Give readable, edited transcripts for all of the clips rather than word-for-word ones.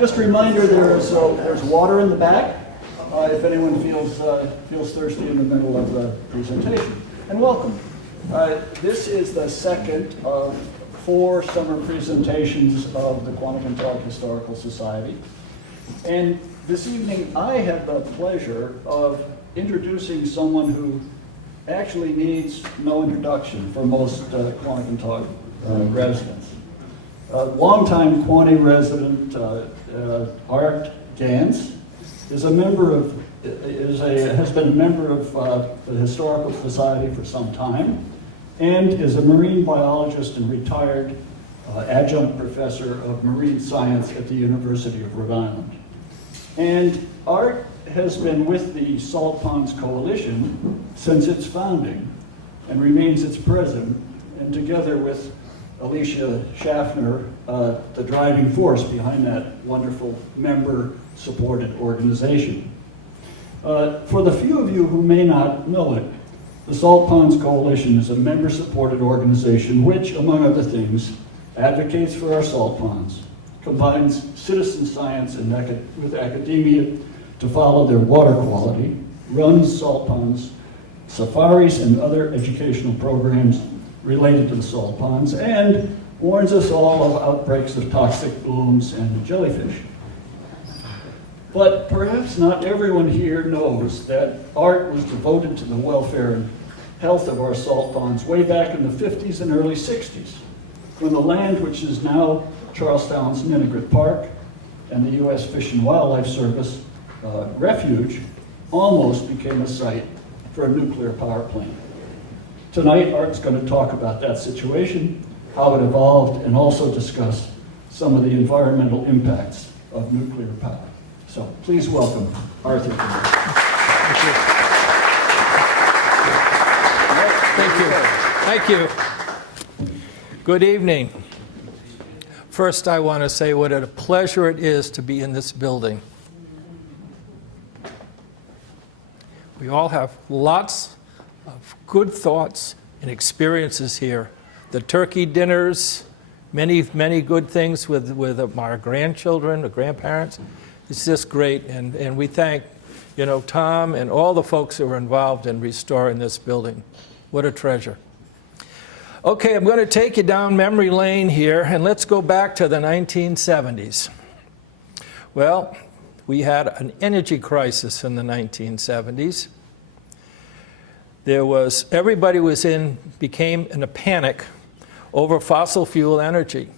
Just a reminder, there's water in the back if anyone feels thirsty in the middle of the presentation. And welcome. This is the second of 4 summer presentations of the Quantico Historical Society. And this evening, I have the pleasure of introducing someone who actually needs no introduction for most Quantico residents. Longtime Quanti resident Art Gans has been a member of the Historical Society for some time, and is a marine biologist and retired adjunct professor of marine science at the University of Rhode Island. And Art has been with the Salt Ponds Coalition since its founding and remains its president, and together with Alicia Schaffner, the driving force behind that wonderful member-supported organization. For the few of you who may not know it, the Salt Ponds Coalition is a member-supported organization which, among other things, advocates for our salt ponds, combines citizen science and with academia to follow their water quality, runs salt ponds, safaris, and other educational programs related to the salt ponds, and warns us all of outbreaks of toxic blooms and jellyfish. But perhaps not everyone here knows that Art was devoted to the welfare and health of our salt ponds way back in the 50s and early 60s, when the land which is now Charlestown's Ninigret Park and the U.S. Fish and Wildlife Service refuge almost became a site for a nuclear power plant. Tonight, Art's going to talk about that situation, how it evolved, and also discuss some of the environmental impacts of nuclear power. So please welcome Arthur. Thank you. Good evening. First, I want to say what a pleasure it is to be in this building. We all have lots of good thoughts and experiences here. The turkey dinners, many good things with our grandchildren, the grandparents. It's just great, and we thank, Tom and all the folks who are involved in restoring this building. What a treasure. Okay, I'm going to take you down memory lane here, and let's go back to the 1970s. Well, we had an energy crisis in the 1970s. Everybody became in a panic over fossil fuel energy.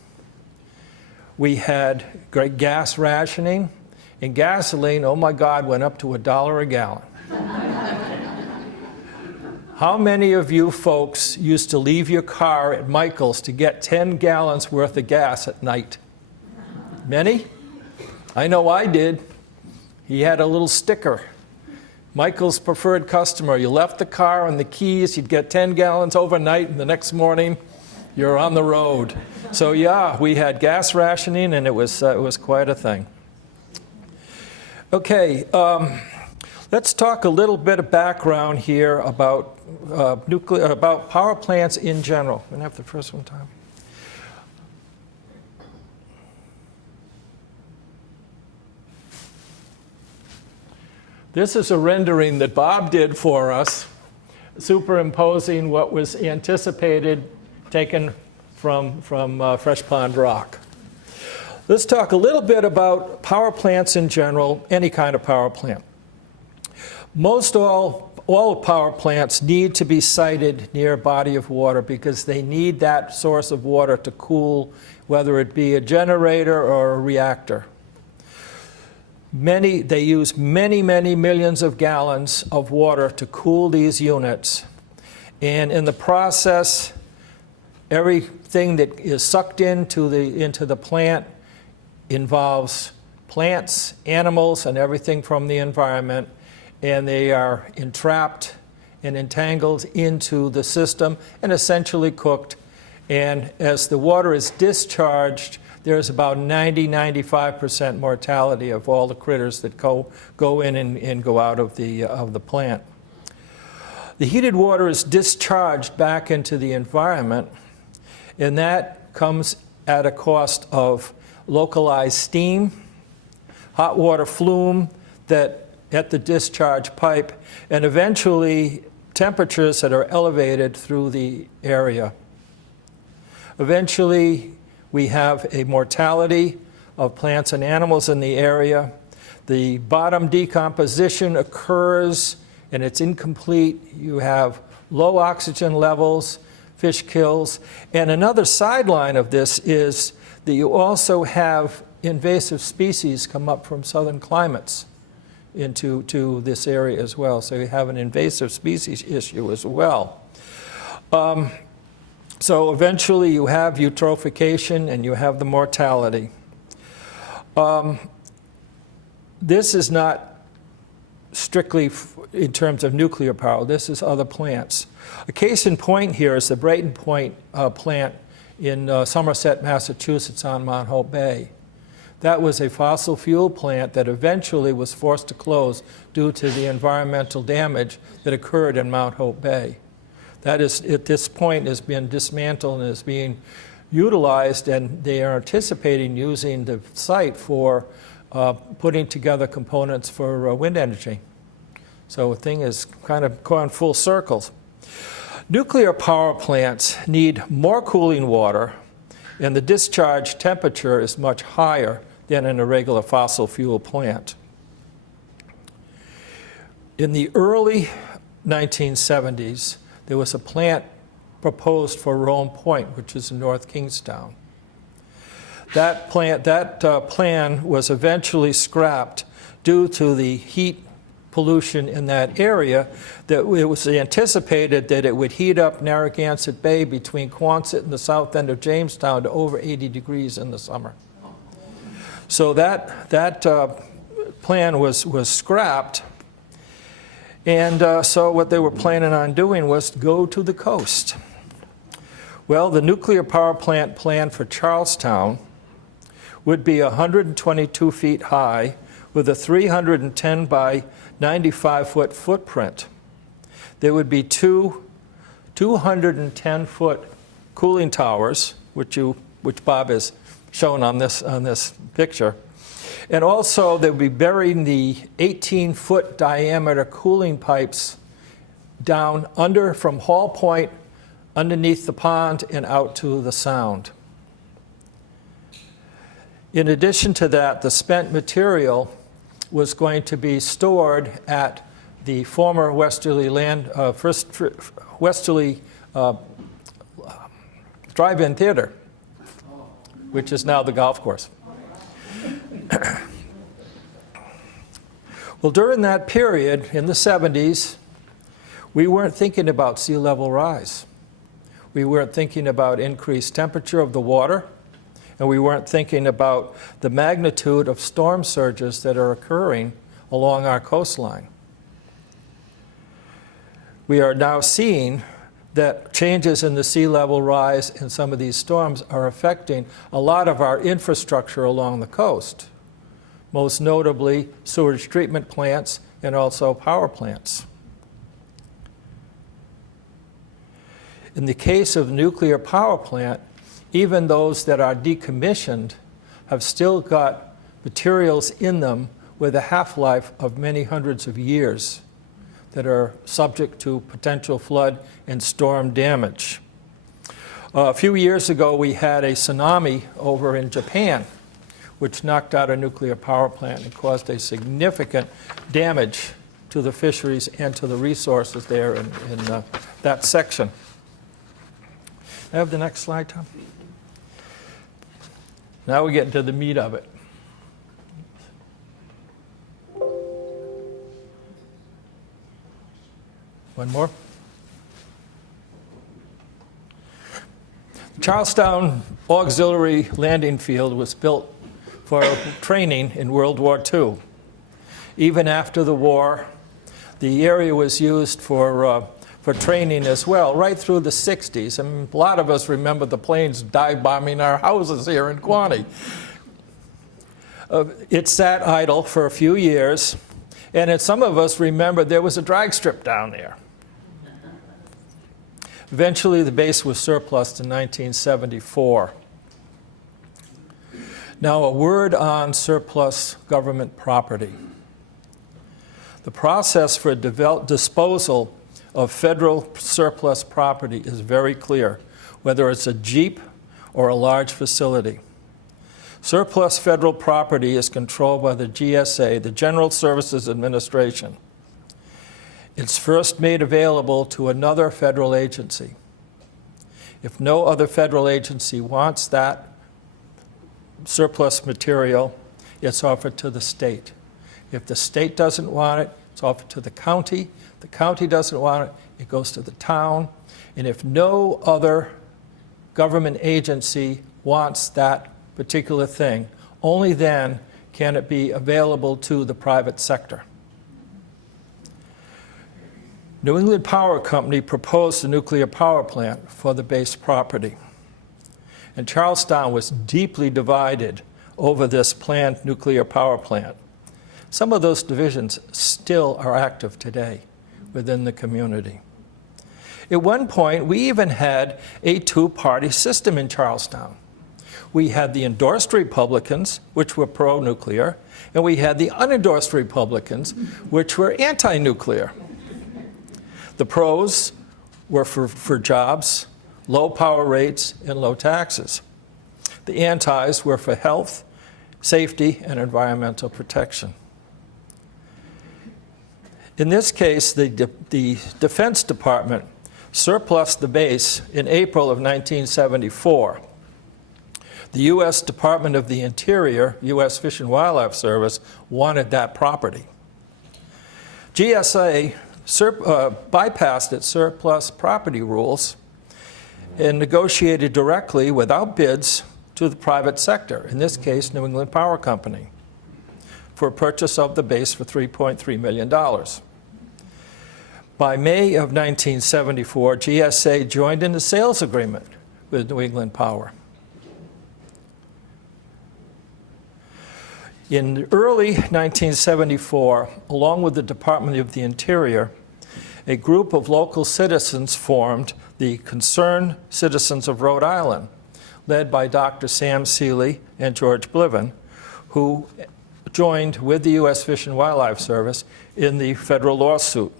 We had great gas rationing, and gasoline, oh my God, went up to $1 a gallon. How many of you folks used to leave your car at Michael's to get 10 gallons worth of gas at night? Many? I know I did. He had a little sticker. Michael's preferred customer. You left the car and the keys, you'd get 10 gallons overnight, and the next morning, you're on the road. So yeah, we had gas rationing, and it was quite a thing. Okay, let's talk a little bit of background here about about power plants in general. I'm gonna have the first one, Tom. This is a rendering that Bob did for us, superimposing what was anticipated, taken from Fresh Pond Rock. Let's talk a little bit about power plants in general, any kind of power plant. Most all power plants need to be sited near a body of water because they need that source of water to cool, whether it be a generator or a reactor. They use many millions of gallons of water to cool these units. And in the process, everything that is sucked into the plant involves plants, animals, and everything from the environment. And they are entrapped and entangled into the system and essentially cooked. And as the water is discharged, there's about 95% mortality of all the critters that go in and go out of the plant. The heated water is discharged back into the environment, and that comes at a cost of localized steam, hot water flume that at the discharge pipe, and eventually temperatures that are elevated through the area. Eventually, we have a mortality of plants and animals in the area. The bottom decomposition occurs and it's incomplete. You have low oxygen levels, fish kills, and another sideline of this is that you also have invasive species come up from southern climates into this area as well. So you have an invasive species issue as well. So eventually you have eutrophication and you have the mortality. This is not strictly in terms of nuclear power. This is other plants. A case in point here is the Brayton Point plant in Somerset, Massachusetts on Mount Hope Bay. That was a fossil fuel plant that eventually was forced to close due to the environmental damage that occurred in Mount Hope Bay. That is, at this point, has been dismantled and is being utilized, and they are anticipating using the site for putting together components for wind energy. So the thing is kind of gone full circles. Nuclear power plants need more cooling water, and the discharge temperature is much higher than in a regular fossil fuel plant. In the early 1970s, there was a plant proposed for Rome Point, which is in North Kingstown. That plan was eventually scrapped due to the heat pollution in that area. That it was anticipated that it would heat up Narragansett Bay between Quonset and the south end of Jamestown to over 80 degrees in the summer. So that plan was scrapped. And so what they were planning on doing was go to the coast. Well, the nuclear power plant plan for Charlestown would be 122 feet high with a 310 by 95 foot footprint. There would be two 210-foot cooling towers, which Bob has shown on this picture. And also they would be burying the 18-foot diameter cooling pipes down under from Hall Point underneath the pond and out to the sound. In addition to that, the spent material was going to be stored at the former Westerly Drive-In Theater, which is now the golf course. Well, during that period in the 70s, we weren't thinking about sea level rise. We weren't thinking about increased temperature of the water, and we weren't thinking about the magnitude of storm surges that are occurring along our coastline. We are now seeing that changes in the sea level rise and some of these storms are affecting a lot of our infrastructure along the coast, most notably sewage treatment plants and also power plants. In the case of nuclear power plant, even those that are decommissioned have still got materials in them with a half-life of many hundreds of years that are subject to potential flood and storm damage. A few years ago, we had a tsunami over in Japan, which knocked out a nuclear power plant and caused a significant damage to the fisheries and to the resources there in that section. I have the next slide, Tom. Now we get into the meat of it. One more. The Charlestown Auxiliary Landing Field was built for training in World War II. Even after the war, the area was used for training as well, right through the 60s. And a lot of us remember the planes dive bombing our houses here in Quaney. It sat idle for a few years, and some of us remember there was a drag strip down there. Eventually, the base was surplused in 1974. Now, a word on surplus government property. The process for disposal of federal surplus property is very clear, whether it's a Jeep or a large facility. Surplus federal property is controlled by the GSA, the General Services Administration. It's first made available to another federal agency. If no other federal agency wants that surplus material, it's offered to the state. If the state doesn't want it, it's offered to the county. The county doesn't want it, it goes to the town. And if no other government agency wants that particular thing, only then can it be available to the private sector. New England Power Company proposed a nuclear power plant for the base property. And Charlestown was deeply divided over this planned nuclear power plant. Some of those divisions still are active today within the community. At one point, we even had a two-party system in Charlestown. We had the endorsed Republicans, which were pro-nuclear, and we had the unendorsed Republicans, which were anti-nuclear. The pros were for jobs, low power rates, and low taxes. The antis were for health, safety, and environmental protection. In this case, the Defense Department surplused the base in April of 1974. The U.S. Department of the Interior, U.S. Fish and Wildlife Service, wanted that property. GSA bypassed its surplus property rules and negotiated directly, without bids, to the private sector, in this case, New England Power Company, for purchase of the base for $3.3 million. By May of 1974, GSA joined in a sales agreement with New England Power. In early 1974, along with the Department of the Interior, a group of local citizens formed the Concerned Citizens of Rhode Island, led by Dr. Sam Seeley and George Bliven, who joined with the U.S. Fish and Wildlife Service in the federal lawsuit.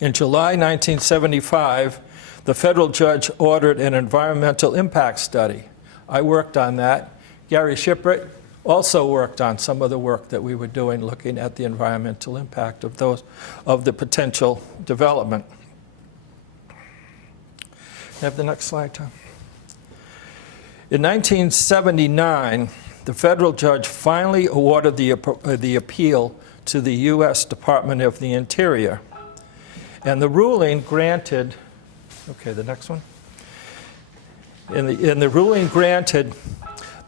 In July 1975, the federal judge ordered an environmental impact study. I worked on that. Gary Shippert also worked on some of the work that we were doing, looking at the environmental impact of the potential development. Have the next slide, Tom. In 1979, the federal judge finally awarded the appeal to the U.S. Department of the Interior. And the ruling granted, okay, the next one. In the ruling granted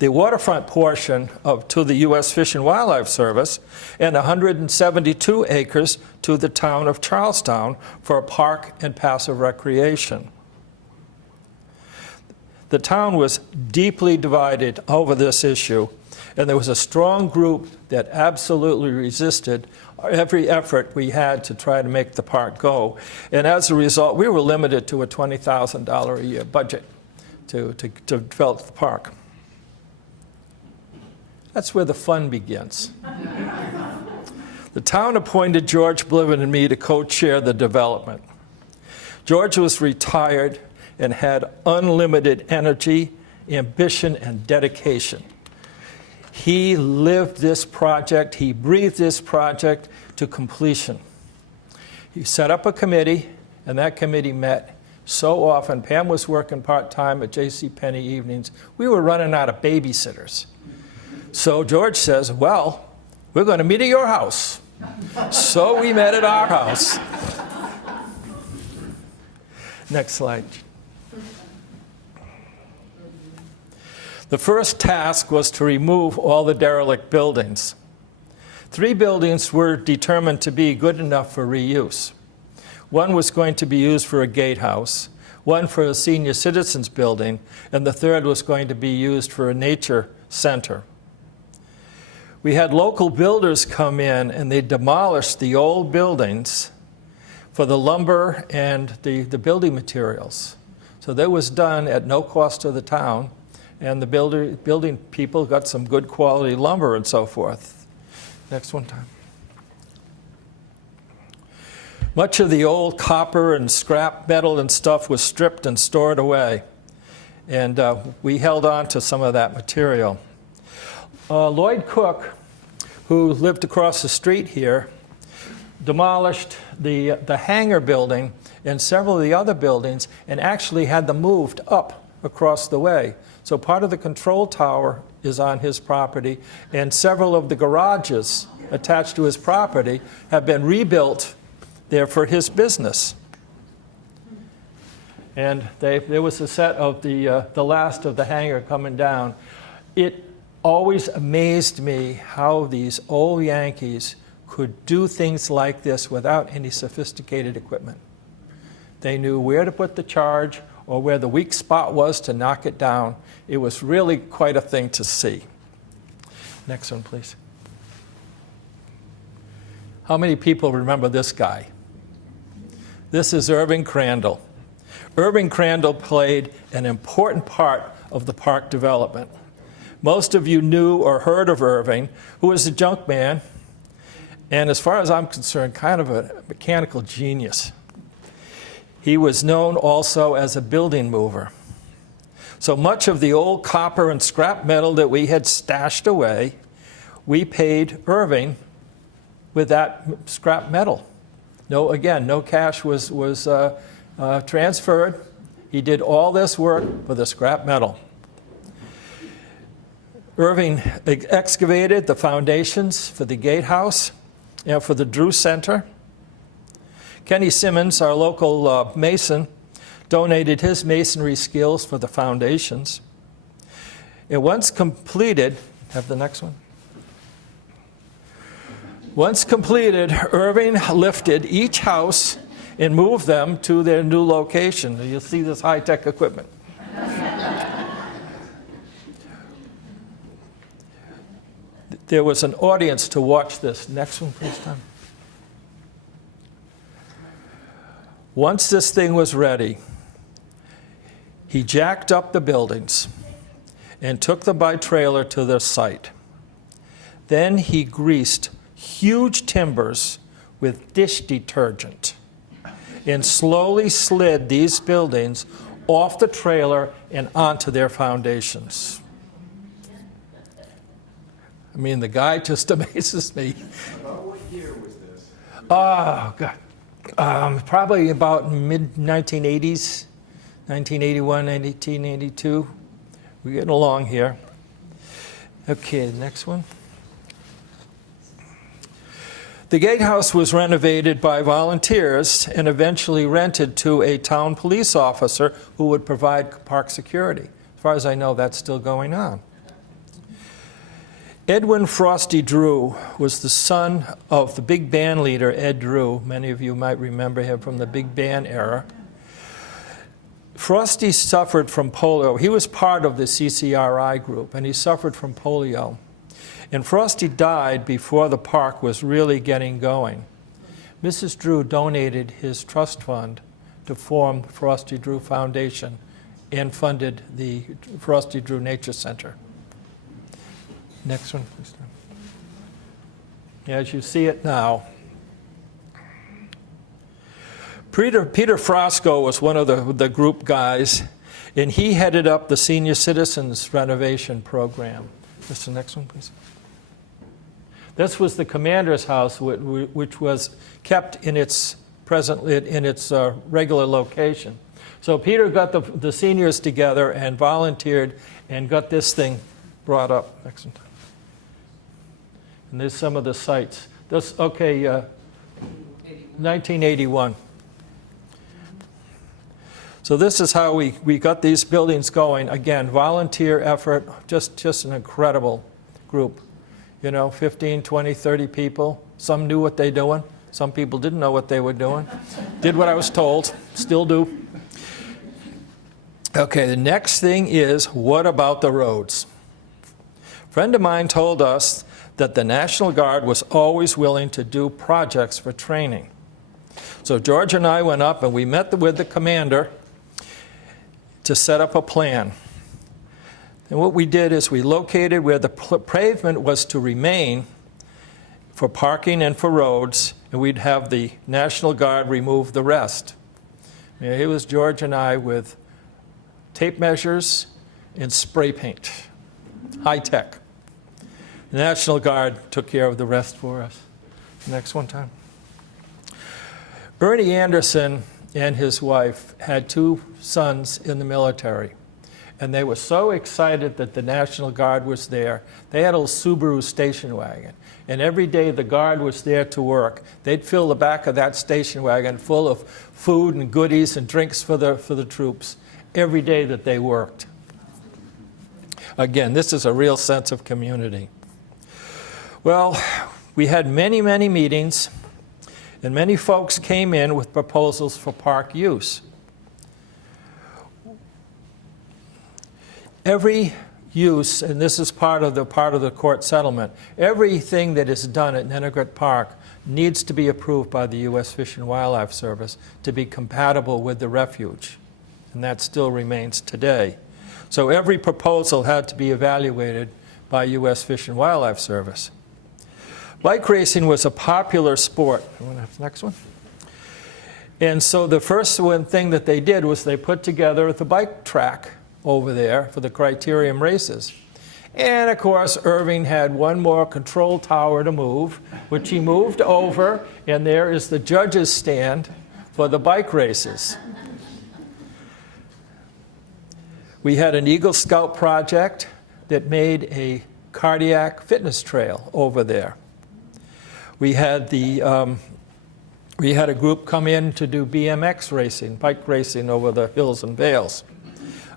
the waterfront portion to the U.S. Fish and Wildlife Service and 172 acres to the town of Charlestown for a park and passive recreation. The town was deeply divided over this issue, and there was a strong group that absolutely resisted every effort we had to try to make the park go. And as a result, we were limited to a $20,000 a year budget to develop the park. That's where the fun begins. The town appointed George Bliven and me to co-chair the development. George was retired and had unlimited energy, ambition, and dedication. He lived this project, he breathed this project to completion. He set up a committee, and that committee met so often. Pam was working part-time at JCPenney evenings. We were running out of babysitters. So George says, well, we're going to meet at your house. So we met at our house. Next slide. The first task was to remove all the derelict buildings. 3 buildings were determined to be good enough for reuse. One was going to be used for a gatehouse, one for a senior citizens building, and the third was going to be used for a nature center. We had local builders come in, and they demolished the old buildings for the lumber and the building materials. So that was done at no cost to the town, And the building people got some good quality lumber and so forth. Next one, Tom. Much of the old copper and scrap metal and stuff was stripped and stored away. And we held on to some of that material. Lloyd Cook, who lived across the street here, demolished the hangar building and several of the other buildings and actually had them moved up across the way. So part of the control tower is on his property, and several of the garages attached to his property have been rebuilt there for his business. And there was a set of the last of the hangar coming down. It always amazed me how these old Yankees could do things like this without any sophisticated equipment. They knew where to put the charge or where the weak spot was to knock it down. It was really quite a thing to see. Next one, please. How many people remember this guy? This is Irving Crandall. Irving Crandall played an important part of the park development. Most of you knew or heard of Irving, who was a junk man, and as far as I'm concerned, kind of a mechanical genius. He was known also as a building mover. So much of the old copper and scrap metal that we had stashed away, we paid Irving with that scrap metal. No cash was transferred. He did all this work for the scrap metal. Irving excavated the foundations for the gatehouse and for the Drew Center. Kenny Simmons, our local mason, donated his masonry skills for the foundations. And once completed, have the next one. Once completed, Irving lifted each house and moved them to their new location. You'll see this high-tech equipment. There was an audience to watch this. Next one, please, Tom. Once this thing was ready, he jacked up the buildings and took them by trailer to their site. Then he greased huge timbers with dish detergent and slowly slid these buildings off the trailer and onto their foundations. I mean, the guy just amazes me. About what year was this? Oh, God. Probably about mid-1980s, 1981, 1982. We're getting along here. Okay, the next one. The gatehouse was renovated by volunteers and eventually rented to a town police officer who would provide park security. As far as I know, that's still going on. Edwin Frosty Drew was the son of the big band leader, Ed Drew. Many of you might remember him from the big band era. Frosty suffered from polio. He was part of the CCRI group, and he suffered from polio. And Frosty died before the park was really getting going. Mrs. Drew donated his trust fund to form the Frosty Drew Foundation and funded the Frosty Drew Nature Center. Next one, please. As you see it now, Peter Frosco was one of the group guys, and he headed up the senior citizens renovation program. Just the next one, please. This was the commander's house, which was kept in its regular location. So Peter got the seniors together and volunteered and got this thing brought up. Next one. And there's some of the sites. 1981. So this is how we got these buildings going. Again, volunteer effort, just an incredible group. 15, 20, 30 people. Some knew what they were doing. Some people didn't know what they were doing. Did what I was told, still do. Okay, the next thing is, what about the roads? A friend of mine told us that the National Guard was always willing to do projects for training. So George and I went up and we met with the commander to set up a plan. And what we did is we located where the pavement was to remain for parking and for roads, and we'd have the National Guard remove the rest. And here was George and I with tape measures and spray paint, high tech. The National Guard took care of the rest for us. Next one time. Ernie Anderson and his wife had 2 sons in the military, and they were so excited that the National Guard was there. They had a little Subaru station wagon, and every day the Guard was there to work. They'd fill the back of that station wagon full of food and goodies and drinks for the troops every day that they worked. Again, this is a real sense of community. Well, we had many, many meetings, and many folks came in with proposals for park use. Every use, and this is part of the court settlement, everything that is done at Ninigret Park needs to be approved by the U.S. Fish and Wildlife Service to be compatible with the refuge, and that still remains today. So every proposal had to be evaluated by U.S. Fish and Wildlife Service. Bike racing was a popular sport. Next one. And so the first thing that they did was they put together the bike track over there for the criterium races. And of course, Irving had one more control tower to move, which he moved over, and there is the judges' stand for the bike races. We had an Eagle Scout project that made a cardiac fitness trail over there. We had a group come in to do BMX racing, bike racing over the hills and vales.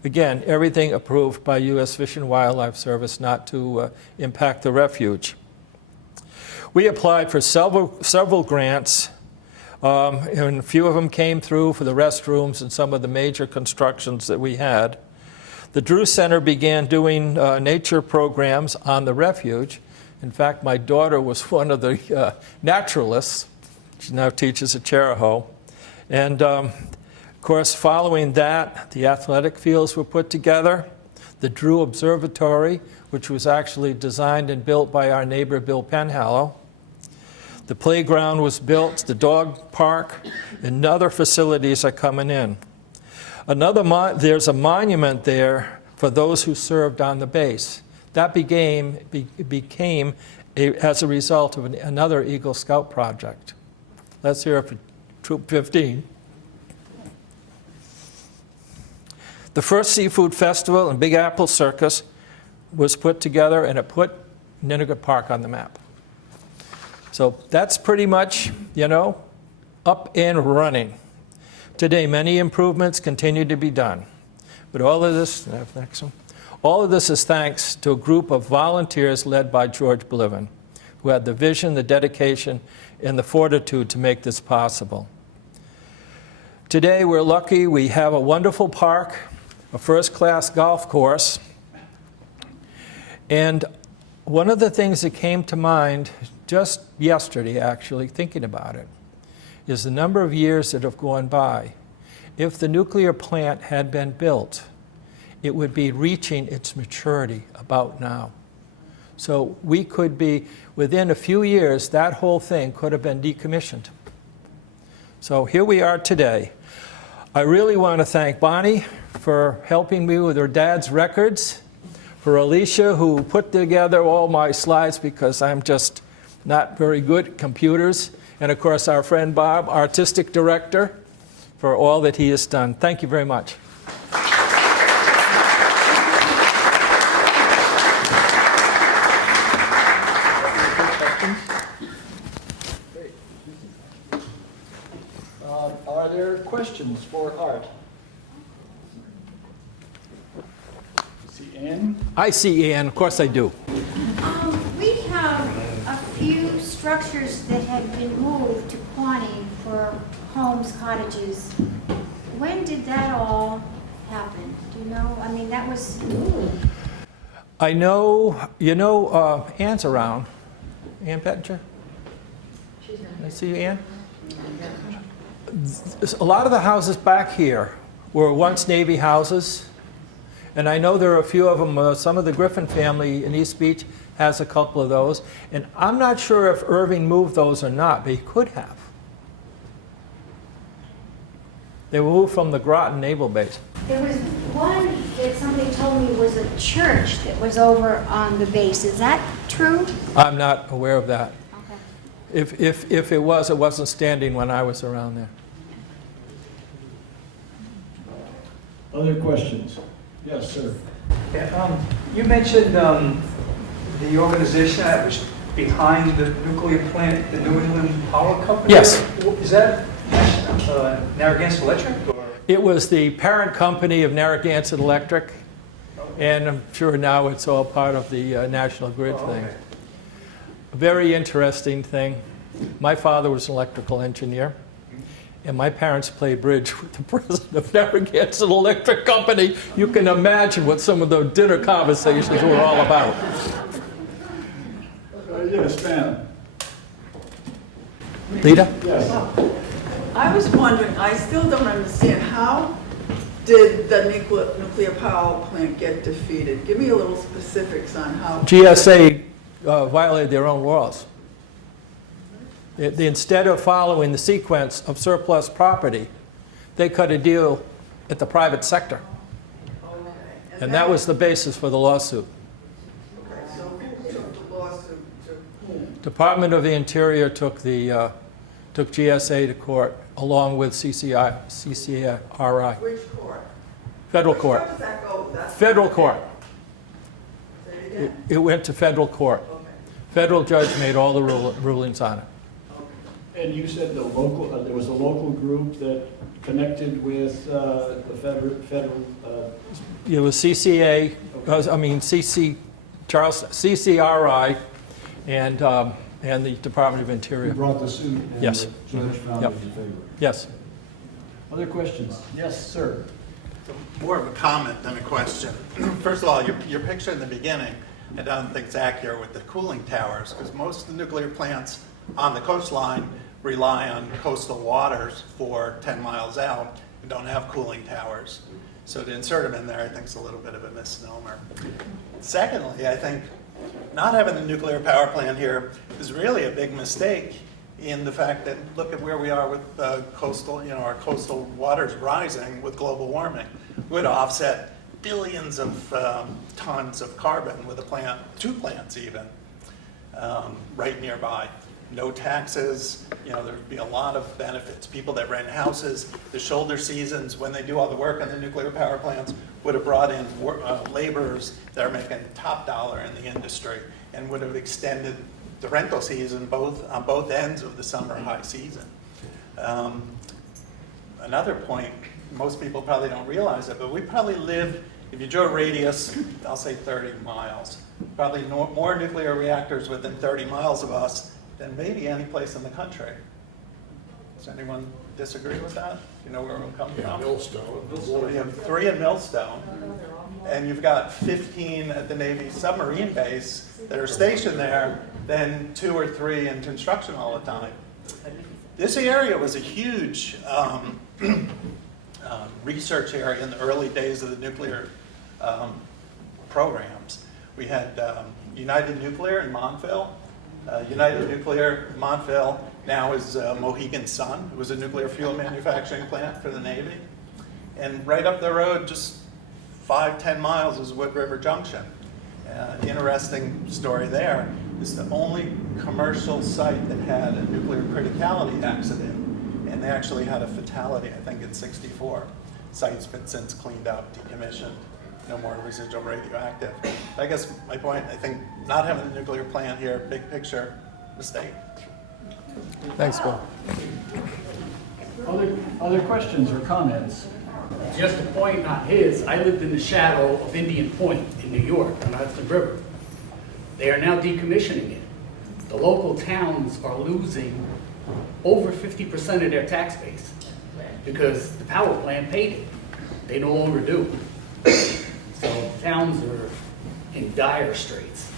Again, everything approved by U.S. Fish and Wildlife Service not to impact the refuge. We applied for several grants, and a few of them came through for the restrooms and some of the major constructions that we had. The Drew Center began doing nature programs on the refuge. In fact, my daughter was one of the naturalists. She now teaches at Cheraho. And of course, following that, the athletic fields were put together. The Drew Observatory, which was actually designed and built by our neighbor Bill Penhallow. The playground was built, the dog park, and other facilities are coming in. There's a monument there for those who served on the base. That became as a result of another Eagle Scout project. Let's hear it for Troop 15. The first seafood festival and Big Apple Circus was put together, and it put Ninigret Park on the map. So that's pretty much, up and running. Today, many improvements continue to be done. But all of this, next one. All of this is thanks to a group of volunteers led by George Bliven, who had the vision, the dedication, and the fortitude to make this possible. Today, we're lucky. We have a wonderful park, a first-class golf course. And one of the things that came to mind just yesterday, actually, thinking about it, is the number of years that have gone by. If the nuclear plant had been built, it would be reaching its maturity about now. So we could be, within a few years, that whole thing could have been decommissioned. So here we are today. I really want to thank Bonnie for helping me with her dad's records, for Alicia, who put together all my slides because I'm just not very good at computers, and of course our friend Bob, artistic director, for all that he has done. Thank you very much. Are there questions for Art? See Ann? I see Ann, of course I do. We have a few structures that have been moved to Pawnee for homes, cottages. When did that all happen? Do you know? I mean, that was... I know, Ann's around. Ann Pettinger? I see you, Ann? A lot of the houses back here were once Navy houses, And I know there are a few of them. Some of the Griffin family in East Beach has a couple of those. And I'm not sure if Irving moved those or not, but he could have. They were moved from the Groton Naval Base. There was one that somebody told me was a church that was over on the base. Is that true? I'm not aware of that. Okay. If it was, it wasn't standing when I was around there. Other questions? Yes, sir. Yeah, you mentioned the organization that was behind the nuclear plant, the New England Power Company? Yes. Is that Narragansett Electric? Or? It was the parent company of Narragansett Electric, and I'm sure now it's all part of the National Grid thing. Okay. A very interesting thing. My father was an electrical engineer, and my parents played bridge with the president of Narragansett Electric Company. You can imagine what some of those dinner conversations were all about. Yes, ma'am. Lita? Yes. I was wondering, I still don't understand, how did the nuclear power plant get defeated? Give me a little specifics on how. GSA violated their own laws. Instead of following the sequence of surplus property, they cut a deal at the private sector. Okay. And that was the basis for the lawsuit. Okay, so who took the lawsuit to whom? Department of the Interior took GSA to court along with CCRI, Which court? federal Which court. court does that go? That's Federal court. Say it again? It went to federal court. Okay. Federal judge made all the rulings on it. And you said the local, there was a local group that connected with the federal. It was CCA, Charlestown, CCRI, and the Department of Who Interior. brought the suit and Yes. the judge found Yep. it in favor. Yes. Other questions? Yes, sir. More of a comment than a question. First of all, your picture in the beginning, I don't think it's accurate with the cooling towers, because most of the nuclear plants on the coastline rely on coastal waters for 10 miles out and don't have cooling towers. So to insert them in there, I think is a little bit of a misnomer. Secondly, I think not having the nuclear power plant here is really a big mistake in the fact that look at where we are with coastal, our coastal waters rising with global warming. We would offset billions of tons of carbon with a plant, 2 plants even, right nearby. No taxes, there'd be a lot of benefits. People that rent houses, the shoulder seasons, when they do all the work on the nuclear power plants, would have brought in laborers that are making top dollar in the industry and would have extended the rental season on both ends of the summer high season. Another point, most people probably don't realize it, but we probably live, if you drew a radius, I'll say 30 miles, probably more nuclear reactors within 30 miles of us than maybe any place in the country. Does anyone disagree with that? You know where we're coming from? Millstone. We have 3 in Millstone, and you've got 15 at the Navy submarine base that are stationed there, then 2 or 3 in construction all the time. This area was a huge research area in the early days of the nuclear programs. We had United Nuclear in Montville. United Nuclear in Montville now is Mohegan Sun. It was a nuclear fuel manufacturing plant for the Navy. And right up the road, just 5-10 miles, is Wood River Junction. Interesting story there. It's the only commercial site that had a nuclear criticality accident, and they actually had a fatality, I think in '64. Site's been since cleaned up, decommissioned, no more residual radioactive. I guess my point, I think not having a nuclear plant here, big picture, mistake. Thanks, Bill. Other questions or comments? Just a point on his, I lived in the shadow of Indian Point in New York on the Hudson River. They are now decommissioning it. The local towns are losing over 50% of their tax base because the power plant paid it. They no longer do. So towns are in dire straits.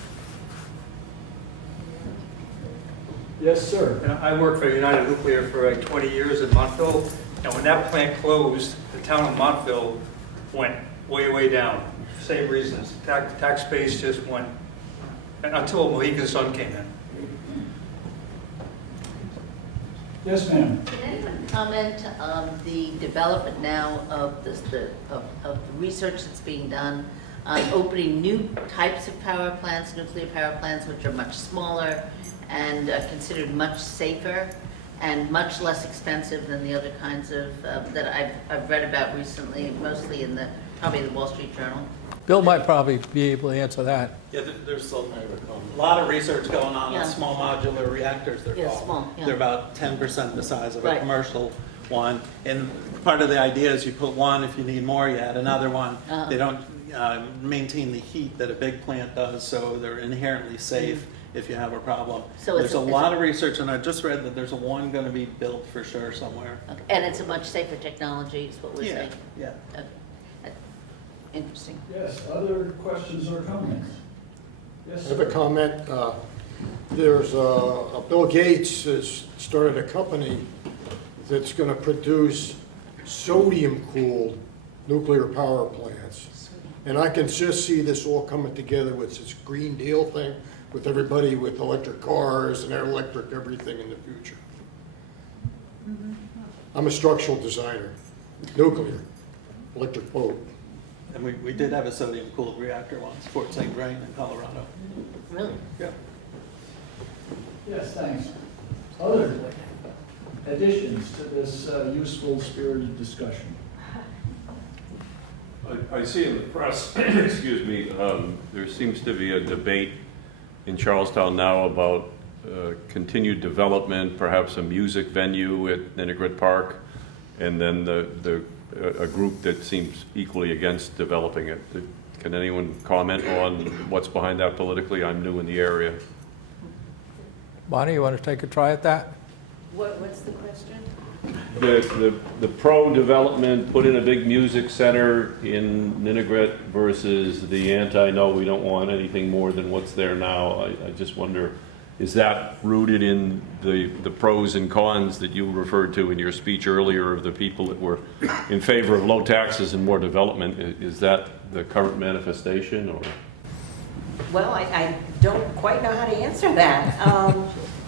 Yes, sir. And I worked for United Nuclear for like 20 years in Montville, and when that plant closed, the town of Montville went way down. Same reasons. Tax base just went, until Mohegan Sun came in. Yes, ma'am. Can anyone comment on the development now of the research that's being done on opening new types of power plants, nuclear power plants, which are much smaller and considered much safer and much less expensive than the other kinds of that I've read about recently, mostly in probably the Wall Street Journal? Bill might probably be able to answer that. Yeah, there's a lot of research going on Yeah. small modular reactors, they're Yeah, called. small, yeah. They're about 10% the size of a Right. commercial one. And part of the idea is you put one, if you need more, you add another one. Uh-huh. They don't maintain the heat that a big plant does, so they're inherently safe if you have a problem. So it's There's a a- lot of research, and I just read that there's one going to be built for sure somewhere. Okay. And it's a much safer technology, is what we're Yeah, saying. yeah. Okay. Interesting. Yes, other questions or comments? Yes, I have a sir. comment. There's Bill Gates has started a company that's going to produce sodium-cooled nuclear power plants. And I can just see this all coming together with this Green Deal thing, with everybody with electric cars and electric everything in the future. I'm a structural designer, nuclear, electric boat. And we did have a sodium-cooled reactor once, Fort St. Vrain in Colorado. Really? Yeah. Yes, thanks. Other additions to this useful spirited discussion? I see in the press, excuse me, there seems to be a debate in Charlestown now about continued development, perhaps a music venue at Ninigret Park, and then a group that seems equally against developing it. Can anyone comment on what's behind that politically? I'm new in the area. Bonnie, you want to take a try at that? What's the question? The pro-development, put in a big music center in Ninigret versus the anti, no, we don't want anything more than what's there now. I just wonder, is that rooted in the pros and cons that you referred to in your speech earlier of the people that were in favor of low taxes and more development? Is that the current manifestation, or? Well, I don't quite know how to answer that.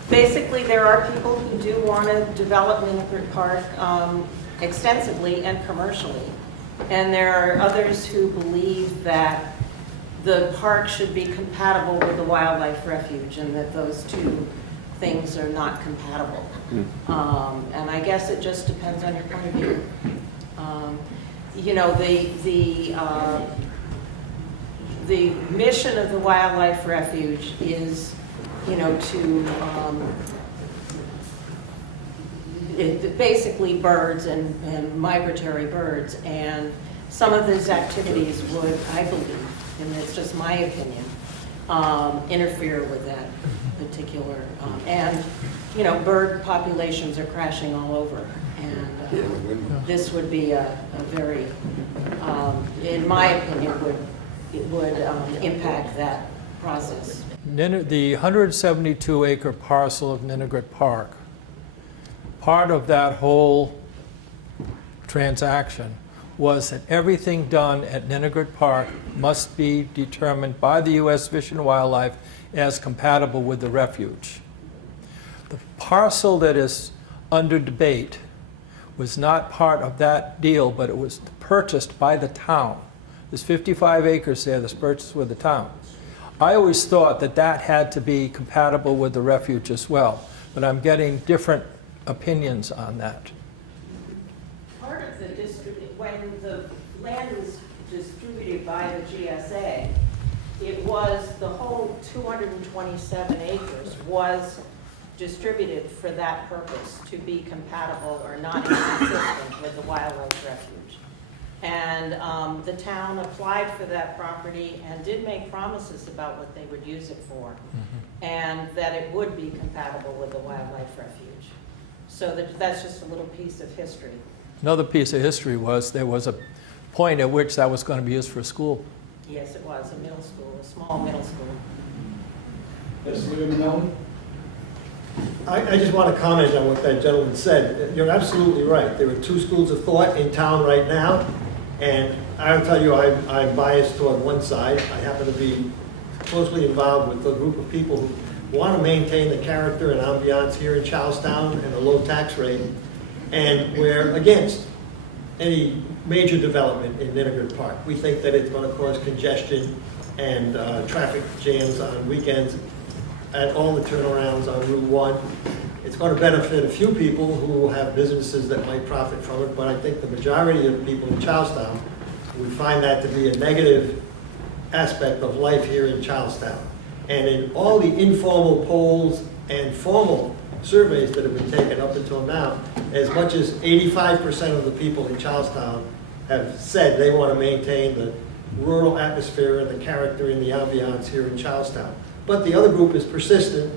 Basically, there are people who do want to develop Ninigret Park extensively and commercially. And there are others who believe that the park should be compatible with the wildlife refuge and that those two things are not compatible. And I guess it just depends on your point of view. You know, the mission of the wildlife refuge is, you know, to basically birds and migratory birds, and some of these activities would, I believe, and it's just my opinion, interfere with that particular, and, you know, bird populations are crashing all over, and this would be a very, in my opinion, would impact that process. The 172-acre parcel of Ninigret Park, part of that whole transaction was that everything done at Ninigret Park must be determined by the U.S. Fish and Wildlife as compatible with the refuge. The parcel that is under debate was not part of that deal, but it was purchased by the town. There's 55 acres there that's purchased with the town. I always thought that that had to be compatible with the refuge as well, but I'm getting different opinions on that. Part of the when the land was distributed by the GSA, it was, the whole 227 acres was distributed for that purpose, to be compatible or not inconsistent with the wildlife refuge. And the town applied for that property and did make promises about what they would use it for, and that it would be compatible with the wildlife refuge. So that's just a little piece of history. Another piece of history was there was a point at which that was going to be used for school. Yes, it was, a middle school, a small middle school. Yes, Leader Manelli? I just want to comment on what that gentleman said. You're absolutely right. There are two schools of thought in town right now, And I'll tell you, I'm biased toward one side. I happen to be closely involved with a group of people who want to maintain the character and ambiance here in Charlestown and a low tax rate. And we're against any major development in Ninigret Park. We think that it's going to cause congestion and traffic jams on weekends at all the turnarounds on Route 1. It's going to benefit a few people who have businesses that might profit from it, but I think the majority of people in Charlestown would find that to be a negative aspect of life here in Charlestown. And in all the informal polls and formal surveys that have been taken up until now, as much as 85% of the people in Charlestown have said they want to maintain the rural atmosphere and the character and the ambiance here in Charlestown. But the other group is persistent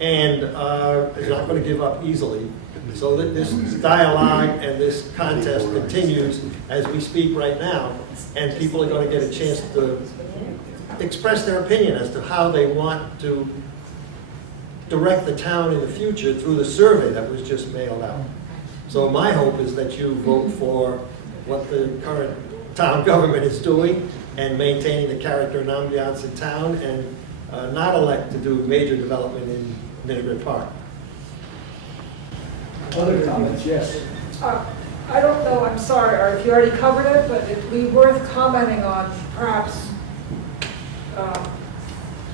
and is not going to give up easily. So that this dialogue and this contest continues as we speak right now, and people are going to get a chance to express their opinion as to how they want to direct the town in the future through the survey that was just mailed out. So my hope is that you vote for what the current town government is doing and maintaining the character and ambiance in town, and not elect to do major development in Ninigret Park. Other comments? Yes. I don't know, I'm sorry, or if you already covered it, but it'd be worth commenting on perhaps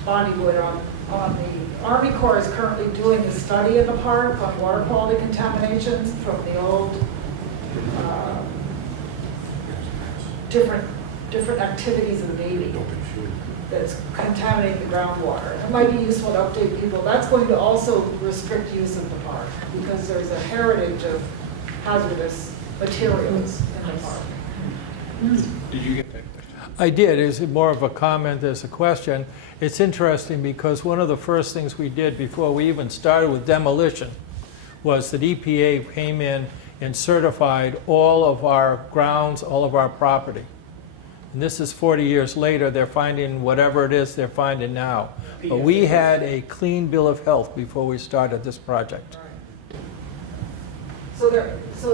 Bonnie would on the Army Corps is currently doing a study in the park on water quality contaminations from the old different activities of the Navy that's contaminating the groundwater. It might be useful to update people. That's going to also restrict use of the park because there's a heritage of hazardous materials in the park. Did you get that? I did. It's more of a comment as a question. It's interesting because one of the first things we did before we even started with demolition was that EPA came in and certified all of our grounds, all of our property. And this is 40 years later, they're finding whatever it is they're finding now. But we had a clean bill of health before we started this project. So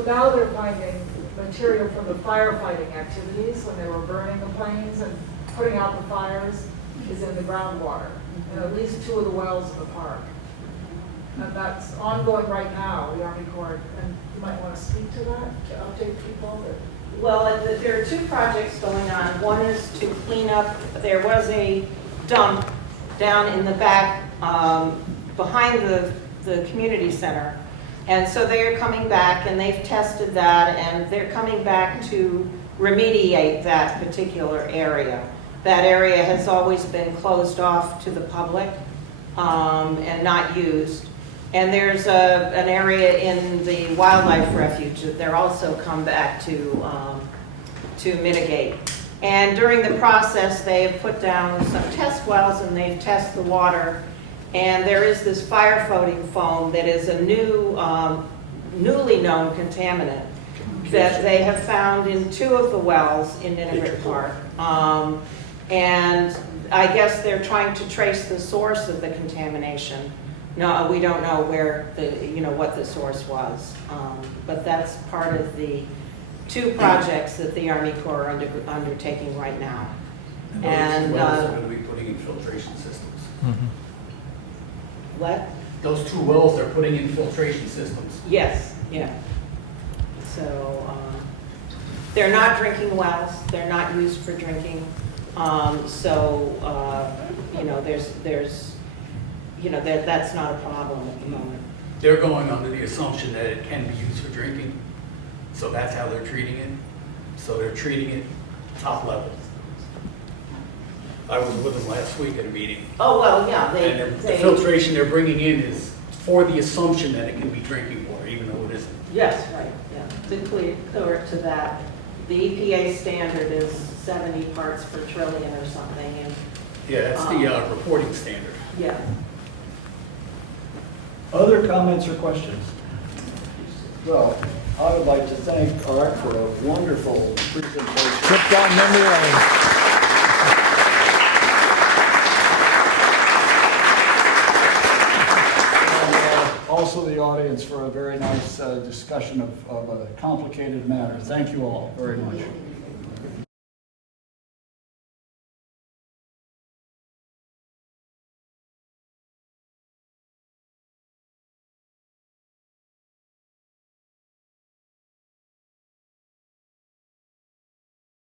now they're finding material from the firefighting activities when they were burning the planes and putting out the fires is in the groundwater, in at least 2 of the wells in the park. And that's ongoing right now, the Army Corps, and you might want to speak to that, to update people. Well, there are 2 projects going on. One is to clean up, there was a dump down in the back behind the community center. And so they're coming back and they've tested that and they're coming back to remediate that particular area. That area has always been closed off to the public and not used. And there's an area in the wildlife refuge that they're also come back to mitigate. And during the process, they have put down some test wells and they've tested the water. And there is this firefighting foam that is a newly known contaminant that they have found in 2 of the wells in Ninigret Park. And I guess they're trying to trace the source of the contamination. No, we don't know where what the source was, but that's part of the 2 projects that the Army Corps are undertaking right now. And those wells are going to be putting in filtration systems. Mm-hmm. What? Those 2 wells, they're putting in filtration systems. Yes, yeah. So they're not drinking wells. They're not used for drinking. That's not a problem at the moment. They're going under the assumption that it can be used for drinking. So that's how they're treating it. So they're treating it top level. I was with them last week at a meeting. Oh, well, yeah, And the filtration they're bringing in is for the assumption that it can be drinking water, even though it isn't. Yes, right, yeah. To clear to that, the EPA standard is 70 parts per trillion or something, and Yeah, that's the reporting standard. yeah. Other comments or questions? Well, I would like to thank Art for a wonderful presentation. Trip down memory lane. And also the audience for a very nice discussion of a complicated matter. Thank you all very much.